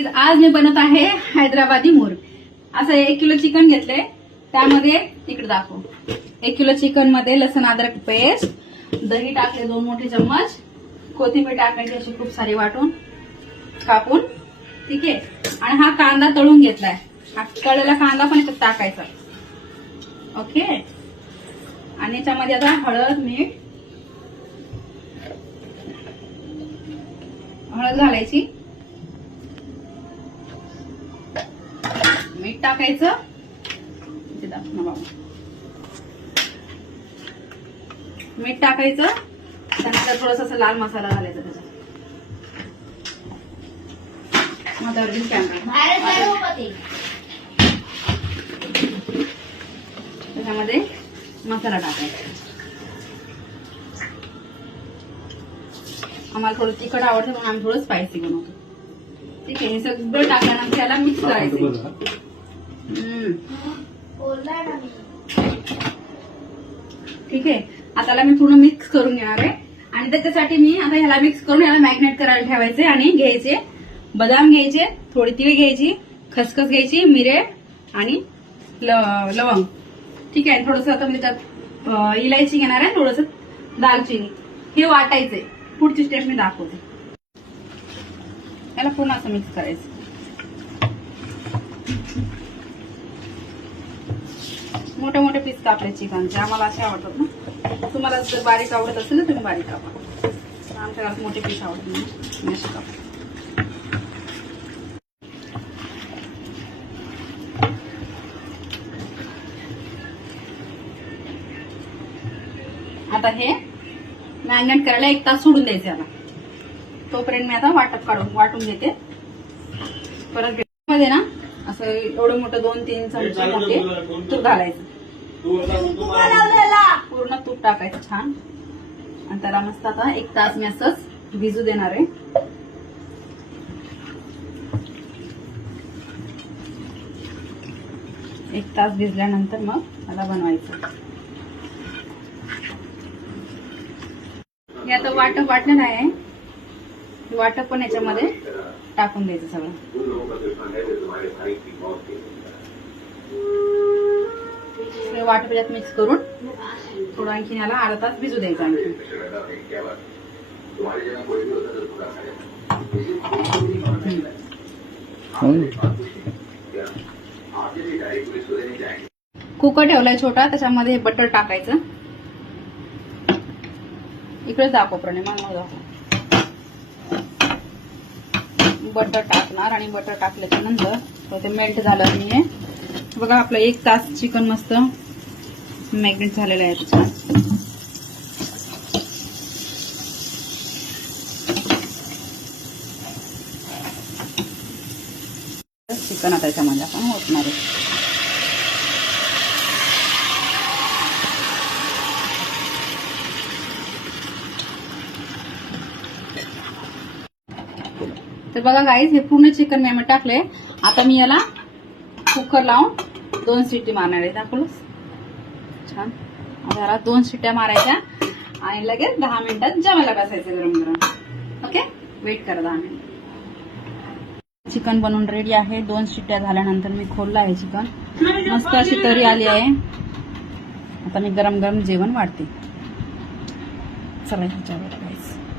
आज मी बनवत आहे हैदराबादी मुर्ग. असं 1 किलो चिकन घेतलंय. त्यामध्ये इकडे दाखव 1 किलो चिकन मध्ये लसूण अद्रक पेस्ट, दही टाकले 2 मोठे चम्मच, कोथिंबीर टाकायची अशी खूप सारी वाटून कापून, ठीक आहे. आणि हा कांदा तळून घेतलाय. हा तळलेला कांदा पण इथे टाकायचा. ओके. आणि याच्यामध्ये आता हळद घालायची, मीठ टाकायचं, मीठ टाकायचं. त्यानंतर थोडासा असा लाल मसाला घालायचा त्याच्यात. त्याच्यामध्ये मसाला टाकायचा. आम्हाला थोडं तिखट आवडतं म्हणून आम्ही थोडं स्पायसी बनवतो. ठीक आहे. हे सगळं टाकल्यानंतर त्याला मिक्स करायचं. ठीक आहे. आता त्याला मी पूर्ण मिक्स करून घेणार आहे. आणि त्याच्यासाठी मी आता ह्याला मिक्स करून याला मॅग्नेट करायला ठेवायचे. आणि घ्यायचे बदाम घ्यायचे, थोडी तीळ घ्यायची, खसखस घ्यायची, मिरे आणि लवंग. ठीक आहे. थोडस आता मी त्यात इलायची घेणार आहे, थोडस दालचिनी. हे वाटायचंय. पुढची स्टेप मी दाखवते. याला पूर्ण असं मिक्स करायचं. मोठे मोठे पीस कापले चिकनचे. आम्हाला असे आवडतात ना. तुम्हाला जर बारीक आवडत असेल तर तुम्ही बारीक कापा. आमच्या घरात मोठे पीस आवडत नाही, असे कापा. आता हे मॅग्नेट करायला 1 तास सोडून द्यायचे. आता तोपर्यंत मी आता वाटून घेते. परत मध्ये ना असं एवढं मोठं 2-3 चमचे मोठे तूप घालायचं. पूर्ण तूप टाकायचं छान. आणि त्याला मस्त आता 1 तास मी असंच भिजू देणार आहे. एक तास भिजल्यानंतर मग मला बनवायचं. हे आता वाटप वाटलेलं आहे. वाटप पण याच्यामध्ये टाकून द्यायचं सगळं. वाटप यात मिक्स करून थोडं आणखी याला अर्धा तास भिजू द्यायचं. आणखी कुकर ठेवलाय छोटा, त्याच्यामध्ये बटर टाकायचं. इकडे दाखव प्रणय, मला दाखव. बटर टाकणार आणि बटर टाकल्याच्या नंतर ते मेल्ट झालं नाहीये. बघा आपलं 1 तास चिकन मस्त मॅग्नेट झालेलं आहे. चिकन आता त्याच्यामध्ये आपण ओतणार आहे. तर बघा गाईज, हे पूर्ण चिकन मी टाकले. आता मी याला कुकर लावून 2 शिट्टी मारणार आहे. दाखवलंच छान. आता 2 शिट्ट्या मारायच्या आणि लगेच 10 मिनिटात जेवायला बसायचं गरम गरम. ओके, वेट करा 10 मिनिट. चिकन बनवून रेडी आहे. 2 शिट्ट्या झाल्यानंतर मी खोललं आहे चिकन. मस्त अशी तरी आली आहे. आता मी गरम गरम जेवण वाढते. चला ह्याच्यावर गाईज.